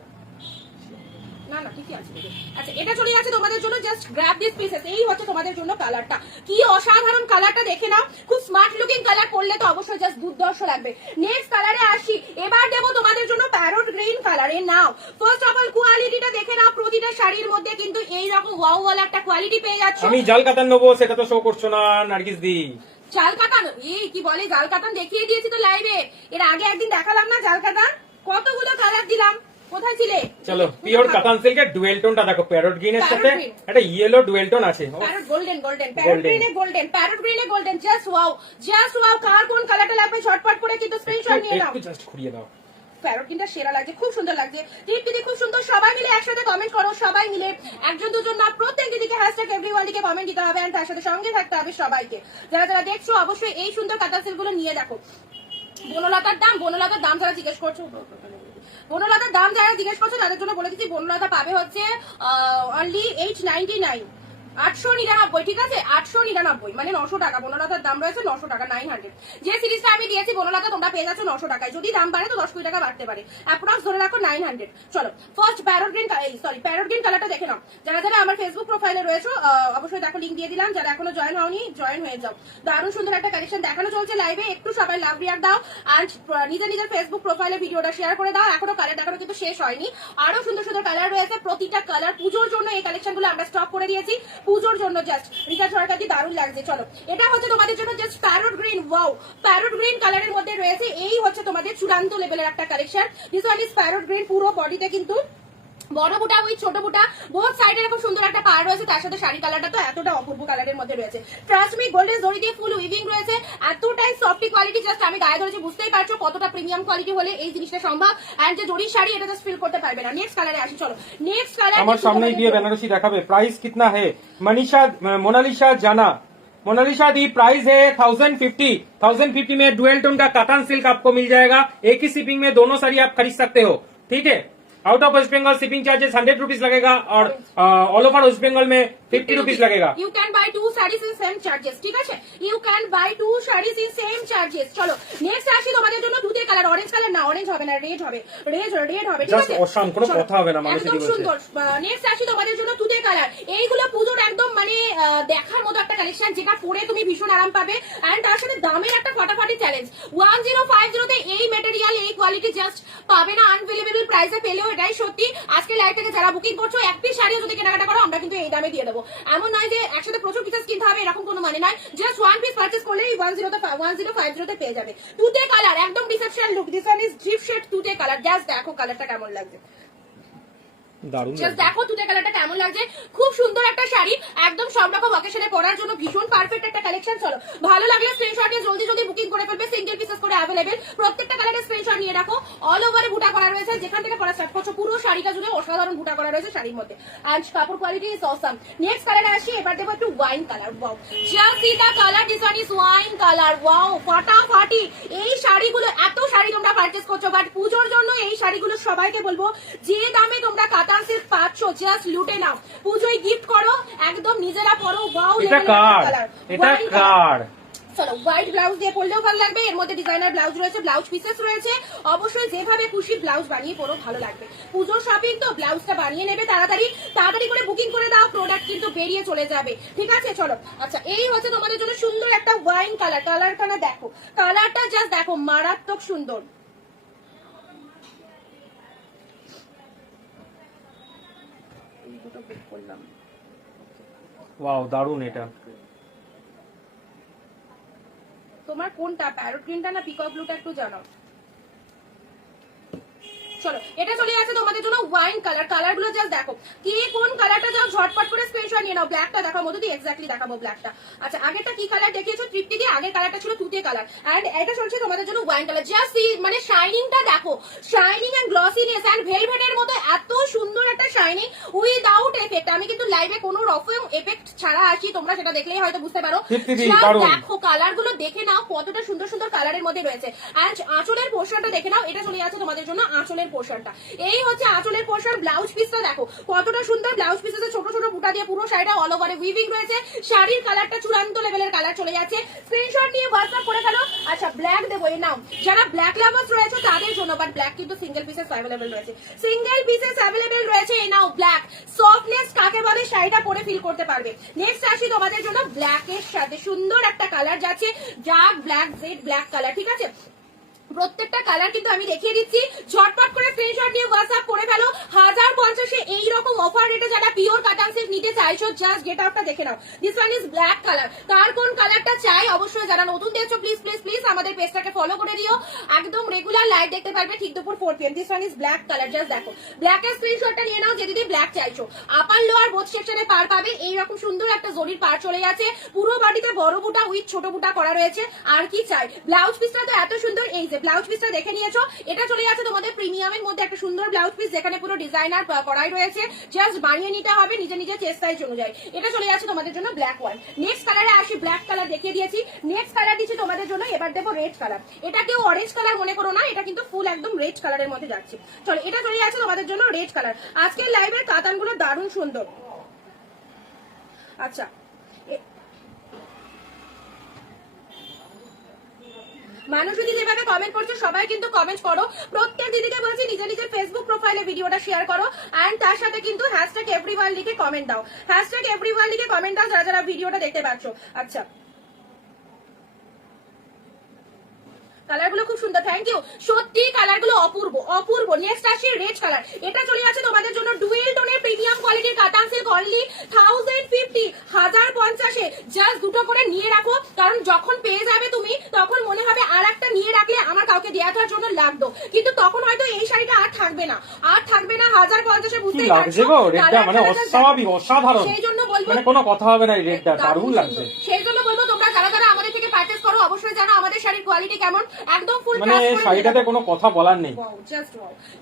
Speaker 1: না না ঠিকই আছে আচ্ছা এটা চলে যাচ্ছে তোমাদের জন্য জাস্ট গ্র্যাব দিস পিসেস এই হচ্ছে তোমাদের জন্য কালারটা কি অসাধারণ কালারটা দেখে নাও। খুব স্মার্ট লুকিং কালার তো অবশ্যই জাস্ট দুর্দর্শ লাগবে। নেক্সট কালারে আসি। এবার দেবো তোমাদের জন্য প্যারোট গ্রিন কালারে নাও। ফার্স্ট অফ অল কোয়ালিটিটা দেখে নাও প্রতিটা শাড়ির মধ্যে কিন্তু এই রকম ওয়াও ওয়ালা একটা কোয়ালিটি পেয়ে যাচ্ছ।
Speaker 2: আমি জাল কাতান নেব সেটা তো শো করছ না নার্গিস দি।
Speaker 1: জাল কাতান? এই কি বলে? জাল কাতান দেখিয়ে দিয়েছি তো লাইভে এর আগে একদিন দেখালাম না জাল কাতান? কতগুলো কালার দিলাম? কোথায় ছিলে?
Speaker 2: চলো পিওর কাতান সিল্কের ডুয়েল টোনটা দেখো প্যারট গ্রিনের সাথে একটা ইয়েলো ডুয়েল টোন আছে।
Speaker 1: Parrot golden
Speaker 2: golden parrot.
Speaker 1: গ্রিনে golden parrot গ্রিনে golden just wow just wow কার কোন কালারটা লাগবে? ঝটপট করে কিন্তু স্ক্রিনশট নিয়ে নাও।
Speaker 2: একটু জাস্ট ঘুরিয়ে দাও।
Speaker 1: প্যারট কিন্তু সেরা লাগছে খুব সুন্দর লাগছে। দিদি খুব সুন্দর সবাই মিলে একসাথে কমেন্ট করো সবাই মিলে একজন দুজন না প্রত্যেক দিদিকে হ্যাশট্যাগ এভরিওয়ান দিকে কমেন্ট দিতে হবে আর তার সাথে সঙ্গে থাকতে হবে সবাইকে। যারা যারা দেখছ অবশ্যই এই সুন্দর কাতারগুলো নিয়ে দেখো। বনলতার দাম বনলতার দাম যারা জিজ্ঞেস করছ। বনলতার দাম যারা জিজ্ঞেস করছ তাদের জন্য বলে দিচ্ছি, বনলতা পাবে হচ্ছে অনলি এইট নাইনটি নাইন আটশো নিরানব্বই, ঠিক আছে? আটশো নিরানব্বই মানে নশো টাকা। বনলতার দাম রয়েছে নশো টাকা নাইন হান্ড্রেড যে সিরিজটা আমি দিয়েছি বনলতা তোমরা পেয়ে যাচ্ছ নশো টাকায়। যদি দাম বাড়ে, তো দশ কুড়ি টাকা বাড়তে পারে। অ্যাপ্রক্স ধরে রাখো নাইন হান্ড্রেড চলো ফার্স্ট প্যারোট সরি প্যারোট কালারটা দেখে নাও। যারা যারা আমার ফেসবুক প্রোফাইলে রয়েছে অবশ্যই দেখো লিঙ্ক দিয়ে দিলাম। যারা এখনও জয়েন হওনি জয়েন হয়ে যাও। দারুণ সুন্দর একটা কালেকশন দেখানো চলছে লাইভে একটু সবাই লাভ রিয়ার দাও। আর নিজের নিজের ফেসবুক প্রোফাইলে ভিডিওটা শেয়ার করে দাও। এখনও কালার দেখানো কিন্তু শেষ হয়নি। আরও সুন্দর সুন্দর কালার রয়েছে। প্রতিটা কালার পুজোর জন্য এই কালেকশনগুলো আমরা স্টক করে দিয়েছি। পুজোর জন্য জাস্ট রিতা সরকার কি দারুণ লাগছে, চলো। এটা হচ্ছে তোমাদের জন্য just parrot green wow parrot green কালারের মধ্যে রয়েছে, এই হচ্ছে তোমাদের চূড়ান্ত লেভেলের একটা collection this one is parrot green পুরো বডিতে কিন্তু বড় বুটা ওই ছোট বুটা বহু সাইড এরকম সুন্দর একটা পার রয়েছে তার সাথে শাড়ি কালারটা তো এতটা অপূর্ব কালারের মধ্যে রয়েছে। ট্রাস্টমি গোল্ডেন জড়ি দিয়ে ফুল উইভিং রয়েছে এতটাই সফটি কোয়ালিটি জাস্ট আমি গায়ে ধরেছি বুঝতেই পারছ কতটা প্রিমিয়াম কোয়ালিটি হলে এই জিনিসটা সম্ভব। এন্ড যে জড়ির শাড়ি এটা জাস্ট ফিল করতে পারবে না। নেক্সট কালারে আসি চলো। নেক্সট কালার
Speaker 2: আমার সামনে গিয়ে বেনারসি দেখাবে। প্রাইস কিতনা হে? মনীষা মোনালিসা জানা। मोनालिशा दी प्राइस है थाउजेंड फिफ्टी थाउजेंड फिफ्टी में डुएल टोन का काटन सिल्क आपको मिल जाएगा एक ही शिपिंग में दोनों साड़ी आप खरीद सकते हो ठीक है? Out of West Bengal shipping charges hundred rupees लगेगा और ऑल ओवर वेस्ट बंगाल में फिफ्टी रुपीज लगेगा
Speaker 1: you can buy two saris in same charges ঠিক আছে you can buy two saris in same charges চলো নেক্সট আসি তোমাদের জন্য দুধের কালার অরেঞ্জ কালার না অরেঞ্জ হবে না রেড হবে রেড রেড হবে ঠিক
Speaker 2: Just
Speaker 1: আছে
Speaker 2: অসাম, কোনো
Speaker 1: চলো,
Speaker 2: কথা হবে না, মানুষেরই
Speaker 1: একদম
Speaker 2: বলছে।
Speaker 1: সুন্দর নেক্সট আসি তোমাদের জন্য তুতে কালার এইগুলো পুজোর একদম মানে আহ, দেখার মতো একটা কালেকশন যেটা পরে তুমি ভীষণ আরাম পাবে এন্ড তার সাথে দামের একটা ফাটাফাটি চ্যালেঞ্জ ওয়ান জিরো ফাইভ জিরোতে এই মেটেরিয়াল এই কোয়ালিটি জাস্ট পাবে না আনভেলেবল প্রাইসে পেলেও এটাই সত্যি, আজকে লাইভ যারা বুকিং করছ, এক পিস শাড়িও যদি কেনাকাটা করো, আমরা কিন্তু এই দামে দিয়ে দেবো। এমন নয় যে একসাথে প্রচুর পিসেস কিনতে হবে, এরকম কোনো মানে নয়। জাস্ট ওয়ান পিস পার্চেস করলেই ওয়ান জিরোতে ওয়ান জিরো ফাইভ জিরোতে পেয়ে যাবে। তুতে কালার একদম reception look this one is zip shade তুতে কালার জাস্ট দেখো কালারটা কেমন লাগছে।
Speaker 2: দারুণ
Speaker 1: জাস্ট দেখো তুতে কালারটা কেমন লাগছে। খুব সুন্দর একটা শাড়ি। একদম সব রকম অকেশনে পরার জন্য ভীষণ পারফেক্ট একটা কালেকশন চলো। ভালো লাগলে স্ক্রিনশট নিয়ে জলদি জলদি বুকিং করে ফেলবে সিঙ্গেল পিসেস করে অ্যাভেলেবেল প্রত্যেকটা কালারের স্ক্রিনশট নিয়ে রাখো। অল ওভারে বুটা করা রয়েছে। যেখান থেকে পড়া স্টার্ট করছ পুরো শাড়িটা জুড়ে অসাধারণ বুটা করা রয়েছে শাড়ির মধ্যে। অ্যান্ড কাপড় কোয়ালিটি ইজ অসাম নেক্সট কালারে আসি এবার দেবো একটু wine colour wow just the colour this one is wine colour wow ফাটাফাটি। এই শাড়িগুলো এত শাড়ি তোমরা পারচেজ করছ বাট পুজোর জন্য এই শাড়িগুলো সবাইকে বলব যে দামে তোমরা কাতান সিল্ক পাচ্ছ জাস্ট লুটে নাও। পুজোয় গিফট করো একদম নিজেরা পরো ওয়াও
Speaker 2: এটা কার? এটা কার?
Speaker 1: চলো হোয়াইট ব্লাউজ দিয়ে পরলেও ভালো লাগবে এর মধ্যে ডিজাইনার ব্লাউজ রয়েছে ব্লাউজ পিসেস রয়েছে। অবশ্যই যেভাবে খুশি ব্লাউজ বানিয়ে পরো ভালো লাগবে। পুজোর শপিং তো ব্লাউজটা বানিয়ে নেবে তাড়াতাড়ি। তাড়াতাড়ি করে বুকিং করে দাও প্রোডাক্ট কিন্তু বেরিয়ে চলে যাবে। ঠিক আছে চলো। আচ্ছা এই হচ্ছে তোমাদের জন্য সুন্দর একটা ওয়াইন কালার কালারটা দেখো। কালারটা জাস্ট দেখো মারাত্মক সুন্দর এই দুটো pick করলাম
Speaker 2: ওয়াও দারুণ এটা।
Speaker 1: তোমার কোনটা? প্যারট গ্রিনটা না পিকক ব্লুটা একটু জানাও? চলো, এটা চলে আসে তোমাদের জন্য ওয়াইন কালার কালারগুলো জাস্ট দেখো। কি, কোন কালারটা যাও ঝটপট করে নিয়ে নাও ব্ল্যাকটা দেখাবো দিয়ে এক্স্যাক্টলি দেখাবো ব্ল্যাকটা আচ্ছা আগেরটা কি কালার দেখিয়েছো? তৃপ্তি দিয়ে আগের কালারটা ছিল তুতে কালার এন্ড এটা চলছে তোমাদের জন্য ওয়াইন কালার জাস্ট মানে শাইনিংটা দেখো। শাইনিং এন্ড গ্লসিনেস এন্ড ভেলভেটের মতো এত সুন্দর একটা শাইনিং উইদাউট এফেক্ট আমি কিন্তু লাইভে কোনো রকম এফেক্ট ছাড়া আসি তোমরা সেটা দেখলেই হয়তো বুঝতে পারো। দেখো কালারগুলো দেখে নাও কতটা সুন্দর সুন্দর কালারের মধ্যে রয়েছে। এন্ড আঁচলের পোর্শনটা দেখে নাও। এটা চলে যাচ্ছে তোমাদের জন্য আঁচলের পোর্শনটা এই হচ্ছে আঁচলের পোর্শন ব্লাউজ পিসটা দেখো। কতটা সুন্দর ব্লাউজ পিসে ছোট ছোট বুটা দিয়ে পুরো শাড়িটা অল ওভারে উইভিং রয়েছে। শাড়ির কালারটা চূড়ান্ত লেভেলের কালার চলে যাচ্ছে। স্ক্রিনশট নিয়ে হোয়াটসঅ্যাপ করে ফেলো। আচ্ছা ব্ল্যাক দেবো এই নাও যারা ব্ল্যাক লাভার্স রয়েছে তাদের জন্য বাট ব্ল্যাক কিন্তু সিঙ্গেল পিসেস অ্যাভেলেবেল রয়েছে। সিঙ্গেল পিসেস অ্যাভেলেবেল রয়েছে, এই নাও ব্ল্যাক সফটনেস কাকে বলে শাড়িটা পরে ফিল করতে পারবে। নেক্সট আসি তোমাদের জন্য ব্ল্যাক এর সাথে। সুন্দর একটা কালার যাচ্ছে। Dark black jet black colour ঠিক আছে? প্রত্যেকটা কালার কিন্তু আমি দেখিয়ে দিচ্ছি। ঝটপট করে স্ক্রিনশট নিয়ে হোয়াটসঅ্যাপ করে ফেলো। হাজার পঞ্চাশে এইরকম অফার রেটে যারা পিওর কাটান সিল্ক নিতে চাইছো জাস্ট গেট আউটটা দেখে নাও। This one is black colour কার কোন কালারটা চাই অবশ্যই যারা নতুন দেখছ প্লিজ প্লিজ প্লিজ আমাদের পেজটাকে ফলো করে দিও। একদম রেগুলার লাইভ দেখতে পারবে ঠিক দুপুর four PM this one is black colour just দেখো। ব্ল্যাক এর স্ক্রিনশটটা নিয়ে নাও, যে দিদি ব্ল্যাক চাইছো। আপার লোয়ার বোথ সেকশনে পার পাবে। এইরকম সুন্দর একটা জরির পার চলে যাচ্ছে। পুরো বাড়িতে বড় বুটা উইথ ছোট বুটা করা রয়েছে। আর কি চাই? ব্লাউজ পিসটা তো এত সুন্দর। এই যে ব্লাউজ পিসটা দেখে নিয়েছো। এটা চলে যাচ্ছে তোমাদের প্রিমিয়ামের মধ্যে একটা সুন্দর ব্লাউজ পিস যেখানে পুরো ডিজাইনার করাই রয়েছে। জাস্ট বানিয়ে নিতে হবে নিজে নিজে চেস্ট সাইজ অনুযায়ী। এটা চলে যাচ্ছে তোমাদের জন্য ব্ল্যাক ওয়ান নেক্সট কালারে আসি ব্ল্যাক কালার দেখিয়ে দিয়েছি। নেক্সট কালার দিচ্ছি তোমাদের জন্য, এবার দেবো রেড কালার এটা কেউ অরেঞ্জ কালার মনে করো না, এটা কিন্তু ফুল একদম রেড কালারের মধ্যে যাচ্ছে। চলো, এটা চলে যাচ্ছে তোমাদের জন্য রেড কালার আজকের লাইভের কাতানগুলো দারুণ সুন্দর। আচ্ছা মানুষ যদি যেভাবে কমেন্ট করছে, সবাই কিন্তু কমেন্ট করো। প্রত্যেক দিদিকে বলছি, নিজে নিজের ফেসবুক প্রোফাইলে ভিডিওটা শেয়ার করো। অ্যান্ড তার সাথে কিন্তু হ্যাশট্যাগ এভরিওয়ান লিখে কমেন্ট দাও। হ্যাশট্যাগ এভরিওয়ান লিখে কমেন্ট দাও, যারা যারা ভিডিওটা দেখতে পাচ্ছ। আচ্ছা। কালারগুলো খুব সুন্দর থ্যাংক ইউ সত্যি কালারগুলো অপূর্ব অপূর্ব নেক্সট আসি রেড কালার এটা চলে যাচ্ছে তোমাদের জন্য ডুয়েল টোনের প্রিমিয়াম কোয়ালিটির katan silk only thousand fifty হাজার পঞ্চাশে। জাস্ট দুটো করে নিয়ে রাখো কারণ যখন পেয়ে যাবে তুমি তখন মনে হবে আর একটা নিয়ে রাখলে আমার কাউকে কাউকে দেওয়ার জন্য লাগতো। কিন্তু তখন হয়তো এই শাড়িটা আর থাকবে না। আর থাকবে না হাজার পঞ্চাশে
Speaker 2: কি
Speaker 1: বুঝতেই পারছ?
Speaker 2: মানে অস্বাভাবিক অসাধারণ।
Speaker 1: সেই জন্য বলব
Speaker 2: মানে কোনো কথা হবে না এই রেটটা দারুণ লাগছে।
Speaker 1: সেই জন্য বলব তোমরা যারা যারা আমাদের থেকে পারচেস করো অবশ্যই জানো আমাদের শাড়ির কোয়ালিটি কেমন? একদম ফুল
Speaker 2: মানে শাড়িটাতে কোনো কথা বলার নেই।
Speaker 1: জাস্ট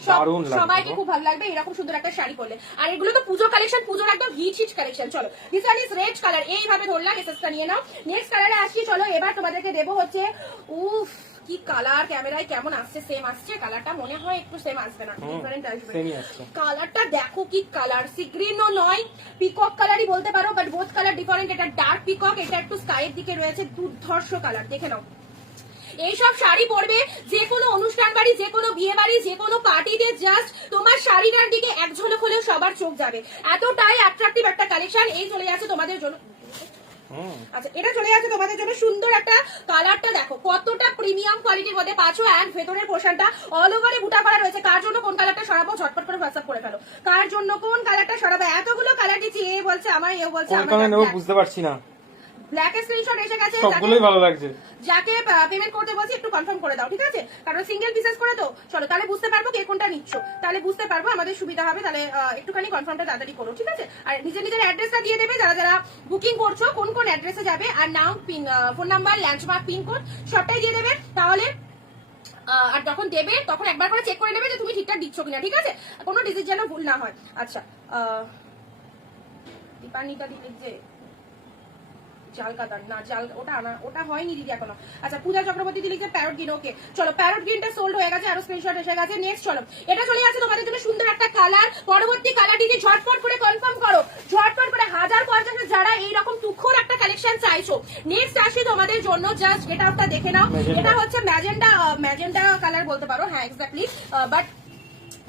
Speaker 2: দারুণ লাগছে
Speaker 1: সবাইকে খুব ভালো লাগবে এরকম সুন্দর একটা শাড়ি পরলে। আর এগুলো তো পুজো কালেকশন পুজোর একদম হিট হিট কালেকশন চলো this one is red colour এইভাবে ধরলাম এসএসটা নিয়ে নাও। নেক্সট কালারে আসছি চলো এবার তোমাদেরকে দেবো হচ্ছে উফ কি কালার ক্যামেরায় কেমন আসছে? সেম আসছে কালারটা মনে হয় একটু সেম আসবে না ডিফারেন্ট আসবে। কালারটা দেখো কি কালার সি গ্রিনও নয় পিকক কালারই বলতে পারো বাট বোথ কালার ডিফারেন্ট এটা ডার্ক পিকক এটা একটু স্কাইয়ের দিকে রয়েছে দুর্ধর্ষ কালার দেখে নাও। এইসব শাড়ি পরবে যে কোনো অনুষ্ঠান বাড়ি যে কোনো বিয়ে বাড়ি যে কোনো পার্টিতে জাস্ট তোমার শাড়িটার দিকে এক ঝলক হলেও সবার চোখ যাবে। এতটাই অ্যাট্রাকটিভ একটা কালেকশন এই চলে যাচ্ছে তোমাদের জন্য আচ্ছা এটা চলে যাচ্ছে তোমাদের জন্য সুন্দর একটা কালারটা দেখো কতটা প্রিমিয়াম কোয়ালিটির মধ্যে পাচ্ছ এক ভেতরের পোর্শনটা অল ওভারে বুটা করা রয়েছে। কার জন্য কোন কালারটা সরাবো? ঝটপট করে হোয়াটসঅ্যাপ করে ফেলো। কার জন্য কোন কালারটা সরাবো? এতগুলো কালার দিচ্ছি এ বলছে আমার এ বলছে
Speaker 2: আমার বুঝতে পারছি না।
Speaker 1: ব্ল্যাক স্ক্রিনশট এসে গেছে
Speaker 2: সবগুলোই ভালো লাগছে।
Speaker 1: যাকে পেমেন্ট করতে বলছি একটু কনফার্ম করে দাও ঠিক আছে? কারণ সিঙ্গেল পিসেস করে তো চলো তাহলে বুঝতে পারব কে কোনটা নিচ্ছ। তাহলে বুঝতে পারব আমাদের সুবিধা হবে তাহলে একটুখানি কনফার্মটা তাড়াতাড়ি করো ঠিক আছে? আর নিজের নিজের অ্যাড্রেসটা দিয়ে দেবে যারা যারা বুকিং করছ কোন কোন অ্যাড্রেসে যাবে আর নাম pin phone number landmark pin code সবটাই দিয়ে দেবে তাহলে আর যখন দেবে তখন একবার করে চেক করে নেবে যে তুমি ঠিকঠাক দিচ্ছ কিনা ঠিক আছে? কোনো ডিজিট যেন ভুল না হয়। আচ্ছা আহ, দীপান্বিতা যে জাল কাতার না জাল ওটা আনা ওটা হয়নি দিদি এখনও। আচ্ছা পূজা চক্রবর্তী দিদি লিখছে প্যারট গ্রিন ওকে চলো প্যারট গ্রিনটা সোল্ড হয়ে গেছে আরও স্ক্রিনশট এসে গেছে। নেক্সট চলো। এটা চলে যাচ্ছে তোমাদের জন্য সুন্দর একটা কালার পরবর্তী কালার দিদি ঝটপট করে কনফার্ম করো। ঝটপট করে হাজার পঞ্চাশে যারা এইরকম তুখোর একটা কালেকশন চাইছো। নেক্সট আসি তোমাদের জন্য জাস্ট এটা একটা দেখে নাও। এটা হচ্ছে ম্যাজেন্ডা ম্যাজেন্ডা কালার বলতে পারো হ্যাঁ এক্স্যাক্টলি বাট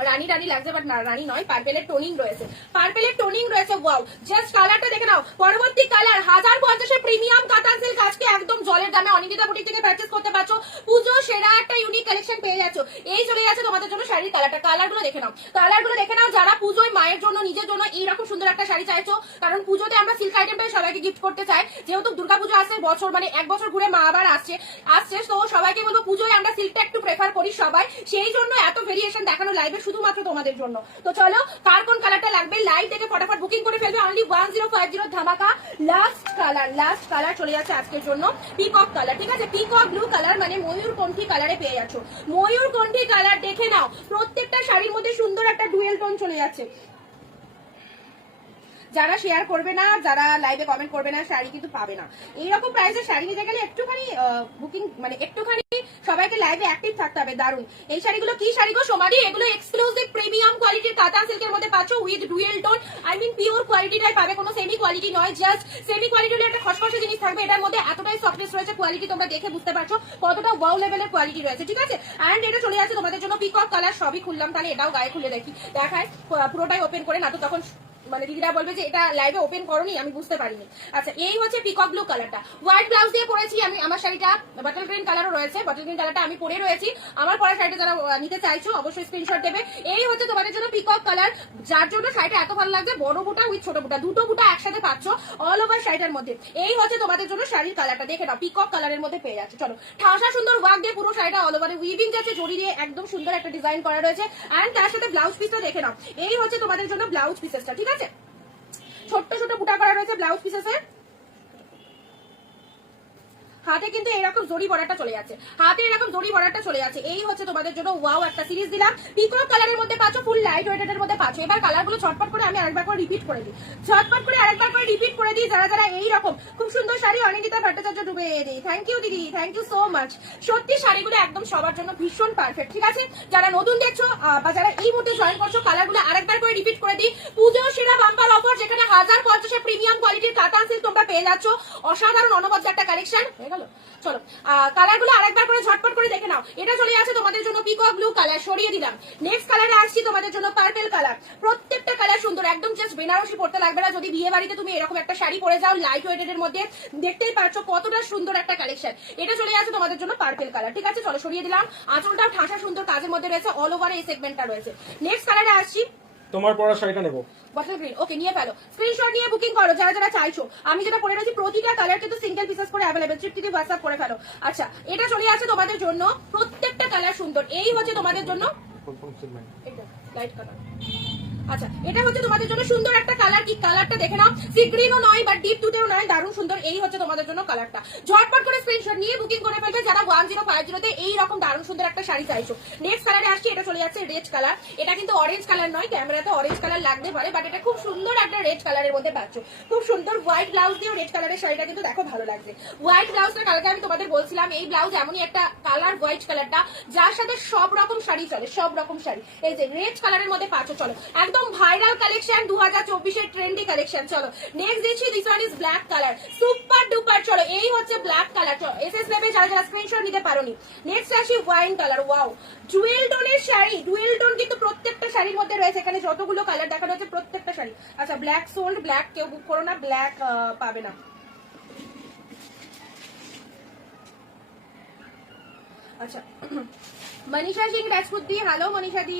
Speaker 1: রানী রানী লাগছে বাট রানী নয় পার্পেলের টোনিং রয়েছে। পার্পেলের টোনিং রয়েছে ওয়াও জাস্ট কালারটা দেখে নাও। পরবর্তী কালার হাজার পঞ্চাশের প্রিমিয়াম কাতান সিল্ক আজকে একদম জলের দামে অনিন্দিতা বুটিক থেকে পারচেস করতে পারছ। পুজো সেরা একটা ইউনিক কালেকশন পেয়ে যাচ্ছ। এই চলে যাচ্ছে তোমাদের জন্য শাড়ির কালারটা কালারগুলো দেখে নাও। কালারগুলো দেখে নাও, যারা পুজোয় মায়ের জন্য, নিজের জন্য এইরকম সুন্দর একটা শাড়ি চাইছো, কারণ পুজোতে আমরা সিল্ক আইটেম আইটেমটাই সবাইকে গিফট করতে চাই। যেহেতু দুর্গাপুজো আসছে, বছর মানে এক বছর ঘুরে মা আবার আসছে আসছে, তো সবাইকে বলব পুজোয় আমরা সিল্কটা একটু প্রেফার করি সবাই। সেই জন্য এত ভেরিয়েশন দেখানো লাইভে শুধুমাত্র তোমাদের জন্য। তো চলো, কার কোন কালারটা লাগবে? লাইট থেকে ফটাফট বুকিং করে ফেলবে। Only one zero five zero ধামাকা লাস্ট কালার লাস্ট কালার চলে যাচ্ছে আজকের জন্য। পিকক কালার ঠিক আছে? পিকক ব্লু কালার মানে ময়ূর কণ্ঠী কালারে পেয়ে যাচ্ছ। ময়ূর কণ্ঠী কালার দেখে নাও। প্রত্যেকটা শাড়ির মধ্যে সুন্দর একটা ডুয়েল টোন চলে যাচ্ছে। যারা শেয়ার করবে না, যারা লাইভে কমেন্ট করবে না, শাড়ি কিন্তু পাবে না। এইরকম প্রাইসে শাড়ি নিতে গেলে একটুখানি বুকিং মানে একটুখানি সবাইকে লাইভে অ্যাক্টিভ থাকতে হবে দারুণ এই শাড়িগুলো কি শাড়ি গো সোমারি এগুলো এক্সক্লুসিভ প্রিমিয়াম কোয়ালিটির কাতান সিল্কের মধ্যে পাচ্ছ with dual tone I mean pure কোয়ালিটিটাই পাবে, কোনো সেমি কোয়ালিটি নয় জাস্ট সেমি কোয়ালিটি হলে একটা খসখসে জিনিস থাকবে, এটার মধ্যে এতটাই সফটনেস রয়েছে কোয়ালিটি তোমরা দেখে বুঝতে পারছ, কতটা ওয়াও লেভেলের কোয়ালিটি রয়েছে, ঠিক আছে? অ্যান্ড এটা চলে যাচ্ছে তোমাদের জন্য পিকক কালার সবই খুললাম, তাহলে এটাও গায়ে খুলে দেখি। দেখায় পুরোটাই ওপেন করে, না তো তখন মানে দিদিরা বলবে যে এটা লাইভে ওপেন করনি, আমি বুঝতে পারিনি। আচ্ছা এই হচ্ছে পিকক ব্লু কালারটা হোয়াইট ব্লাউজ দিয়ে পরেছি আমি, আমার শাড়িটা বাটল গ্রিন কালারও রয়েছে বাটল গ্রিন কালারটা আমি পরে রয়েছি। আমার পরা শাড়িটা যারা নিতে চাইছো, অবশ্যই স্ক্রিনশট দেবে। এই হচ্ছে তোমাদের জন্য পিকক কালার যার জন্য শাড়িটা এত ভালো লাগছে, বড় বুটা উইথ ছোট বুটা, দুটো বুটা একসাথে পাচ্ছ অল ওভার শাড়িটার মধ্যে। এই হচ্ছে তোমাদের জন্য শাড়ির কালারটা দেখে নাও পিকক কালারের মধ্যে পেয়ে যাচ্ছে। চলো, ঠাসা সুন্দর ওয়ার্ক দিয়ে পুরো শাড়িটা অল ওভারে উইভিং যাচ্ছে জড়ি দিয়ে একদম সুন্দর একটা ডিজাইন করা রয়েছে। অ্যান্ড তার সাথে ব্লাউজ পিসও দেখে নাও। এই হচ্ছে তোমাদের জন্য ব্লাউজ পিসেসটা ঠিক আছে? ছোট্ট ছোট বুটা করা রয়েছে ব্লাউজ পিসেসে হাতে কিন্তু এরকম জড়ি বর্ডারটা চলে যাচ্ছে। হাতে এরকম জড়ি বর্ডারটা চলে যাচ্ছে। এই হচ্ছে তোমাদের জন্য ওয়াও একটা সিরিজ দিলাম। পিকক কালারের মধ্যে পাচ্ছ ফুল লাইট ওয়েটের মধ্যে পাচ্ছ। এবার কালারগুলো ছটপট করে আমি আরেকবার করে রিপিট করে দিই। ছটপট করে আরেকবার করে রিপিট করে দিই যারা যারা এই রকম খুব সুন্দর শাড়ি অনিন্দিতা ভট্টাচার্য ডুবে দিই। থ্যাংক ইউ দিদি। থ্যাংক ইউ সো মাচ সত্যি শাড়িগুলো একদম সবার জন্য ভীষণ পারফেক্ট ঠিক আছে? যারা নতুন দেখছ বা যারা এই মুহূর্তে জয়েন করছ কালারগুলো আরেকবার করে রিপিট করে দিই। পুজো সেরা বাম্পার অফার যেখানে হাজার পঞ্চাশের প্রিমিয়াম কোয়ালিটির কাতান সিল্ক তোমরা পেয়ে যাচ্ছ। অসাধারণ অনবদ্য একটা কালেকশন গেল চলো কালারগুলো আরেকবার করে ঝটপট করে দেখে নাও। এটা চলে আছে তোমাদের জন্য পিকক ব্লু কালার সরিয়ে দিলাম। নেক্সট কালারে আসছি তোমাদের জন্য পার্পেল কালার প্রত্যেকটা কালার সুন্দর, একদম জাস্ট বেনারসি পড়তে লাগবে না। যদি বিয়ে তুমি এরকম একটা শাড়ি পরে যাও লাইট মধ্যে, দেখতেই পাচ্ছ কতটা সুন্দর একটা কালেকশন এটা চলে আছে তোমাদের জন্য পার্পেল কালার ঠিক আছে? চলো, সরিয়ে দিলাম। আঁচলটাও ঠাসা সুন্দর কাজের মধ্যে রয়েছে অল ওভার এই সেগমেন্টটা রয়েছে। নেক্সট কালারে আসছি।
Speaker 2: তোমার পরা শাড়িটা নেব।
Speaker 1: বটল গ্রিন ওকে নিয়ে ফেলো। স্ক্রিনশট নিয়ে বুকিং করো যারা যারা চাইছো। আমি যেটা পরে রয়েছি প্রতিটা কালার কিন্তু সিঙ্গেল পিসেস করে অ্যাভেলেবেল চিপটিতে হোয়াটসঅ্যাপ করে ফেলো। আচ্ছা এটা চলে আছে তোমাদের জন্য প্রত্যেকটা কালার সুন্দর। এই হচ্ছে তোমাদের জন্য লাইট কালার আচ্ছা এটা হচ্ছে তোমাদের জন্য সুন্দর একটা কালার কি? কালারটা দেখে নাও। সি গ্রিনও নয় বা ডিপ টুটেও নয়, দারুণ সুন্দর। এই হচ্ছে তোমাদের জন্য কালারটা ঝটপট করে স্ক্রিনশট নিয়ে বুকিং করে ফেলবে যারা ওয়ান জিরো ফাইভ জিরোতে এই রকম দারুণ সুন্দর একটা শাড়ি চাইছো। নেক্সট কালারে রেড কালার এটা কিন্তু অরেঞ্জ কালার নয় ক্যামেরাতে অরেঞ্জ কালার লাগতে পারে বাট এটা খুব সুন্দর একটা রেড কালারের মধ্যে পাচ্ছ। খুব সুন্দর হোয়াইট ব্লাউজ দিয়ে রেড কালারের শাড়িটা কিন্তু দেখো ভালো লাগছে। হোয়াইট ব্লাউজটা কালকে আমি তোমাদের বলছিলাম, এই ব্লাউজ এমনই একটা কালার হোয়াইট কালারটা যার সাথে সব রকম শাড়ি চলে সব রকম শাড়ি। এই যে রেড কালারের মধ্যে পাচ্ছ, চলো। একদম ভাইরাল কালেকশন দু হাজার চব্বিশের ট্রেন্ডি কালেকশন চলো। নেক্সট দিচ্ছি this one is black colour super duper চলো, এই হচ্ছে ব্ল্যাক কালার চলো। এস এস নেবে যারা যারা স্ক্রিনশট নিতে পারোনি নেক্সট আসি ওয়াইন কালার ওয়াও ডুয়েল টোনের শাড়ি ডুয়েল টোন কিন্তু প্রত্যেকটা শাড়ির মধ্যে রয়েছে, এখানে যতগুলো কালার দেখানো হচ্ছে প্রত্যেকটা শাড়ি। আচ্ছা ব্ল্যাক সোল্ড ব্ল্যাক কেউ বুক করো না ব্ল্যাক পাবে না। আচ্ছা Manisha Singh Rajputi hello Manisha the.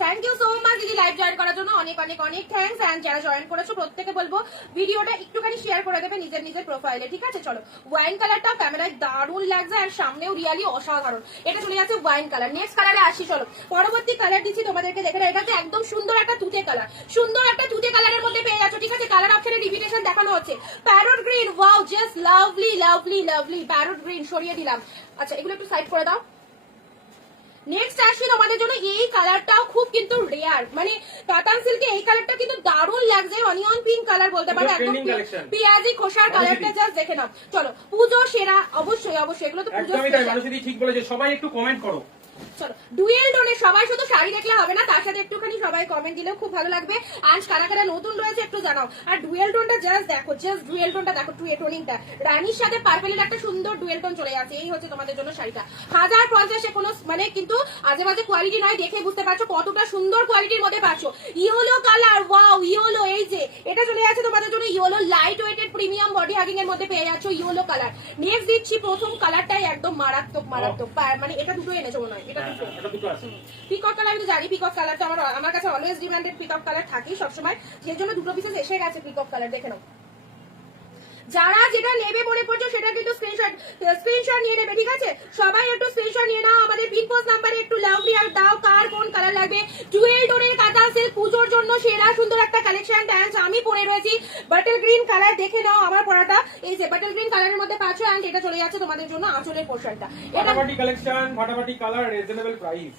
Speaker 1: Thank you so much দিদি লাইভ জয়েন করার জন্য। অনেক অনেক অনেক থ্যাঙ্কস অ্যান্ড যারা জয়েন করেছ, প্রত্যেকে বলব ভিডিওটা একটুখানি শেয়ার করে দেবে নিজের নিজের প্রোফাইলে ঠিক আছে? চলো ওয়াইন কালারটা ক্যামেরায় দারুণ লাগছে আর সামনেও রিয়ালি অসাধারণ। এটা চলে যাচ্ছে ওয়াইন কালার নেক্সট কালারে আসি, চলো। পরবর্তী কালার দিচ্ছি তোমাদেরকে দেখে। এটা হচ্ছে একদম সুন্দর একটা তুতে কালার সুন্দর একটা তুতে কালারের মধ্যে পেয়ে যাচ্ছ, ঠিক আছে? কালার অপশনে রিপিটেশন দেখানো হচ্ছে। Parrot green wow just lovely lovely lovely parrot green সরিয়ে দিলাম। আচ্ছা এগুলো একটু সাইড করে দাও। নেক্সট আসি তোমাদের জন্য এই কালারটাও খুব কিন্তু রেয়ার মানে কাতান সিল্কে এই কালারটা কিন্তু দারুণ লাগছে অনিয়ন পিঙ্ক কালার বলতে পারো একদম পিয়াজি খোসার কালারটা জাস্ট দেখে নাও। চলো পুজো সেরা অবশ্যই অবশ্যই এগুলো তো পুজো
Speaker 2: ঠিক বলেছে সবাই একটু কমেন্ট করো।
Speaker 1: সবাই শুধু শাড়ি দেখলে হবে না, তার সাথে একটুখানি সবাই কমেন্ট দিলেও খুব ভালো লাগবে। আজ কারা কারা নতুন রয়েছে একটু জানাও। আর ডুয়েল টোনটা জাস্ট দেখো জাস্ট ডুয়েল টোনটা দেখো টোনিংটা। রানীর সাথে পার্পেলের একটা সুন্দর ডুয়েল টোন চলে যাচ্ছে এই হচ্ছে তোমাদের জন্য শাড়িটা। হাজার পঞ্চাশে কোনো মানে কিন্তু আজে বাজে কোয়ালিটি নয়, দেখে বুঝতে পারছ কতটা সুন্দর কোয়ালিটির মধ্যে পাচ্ছ ইয়েলো কালার ওয়াও ইয়েলো, এই যে, এটা চলে যাচ্ছে তোমাদের জন্য yellow light weighted premium body hugging এর মধ্যে পেয়ে যাচ্ছ ইয়েলো কালার নেক্সট দিচ্ছি প্রথম কালারটাই একদম মারাত্মক মারাত্মক মানে এটা দুটো এনেছো মনে হয়, এটা
Speaker 2: হ্যাঁ,
Speaker 1: দুটো
Speaker 2: হ্যাঁ, এটা দুটো আছে।
Speaker 1: পিকক কালার আমি তো জানি পিকক কালারটা আমার আমার কাছে অলওয়েজ ডিমান্ডেড পিকক কালার থাকেই সবসময়। সেই জন্য দুটো পিসেস এসে গেছে পিকক কালার দেখে নাও। যারা যেটা নেবে মনে পড়ছে সেটা কিন্তু স্ক্রিনশট স্ক্রিনশট নিয়ে নেবে, ঠিক আছে? সবাই একটু স্ক্রিনশট নিয়ে নাও। আমাদের পিন পোস্ট নাম্বারে একটু লাভলি আর দাও, কার কোন কালার লাগবে। জুয়েল টোনের কাঁথা সিল্ক পুজোর জন্য সেরা সুন্দর একটা কালেকশন থ্যাঙ্কস আমি পরে রয়েছি। বাটল গ্রিন কালার দেখে নাও আমার পরাটা। এই যে বাটল গ্রিন কালারের মধ্যে পাচ্ছ অ্যান্ড এটা চলে যাচ্ছে তোমাদের জন্য আঁচলের পোর্শনটা এটা
Speaker 2: কালেকশন ফাটাফাটি কালার রিজনেবল প্রাইস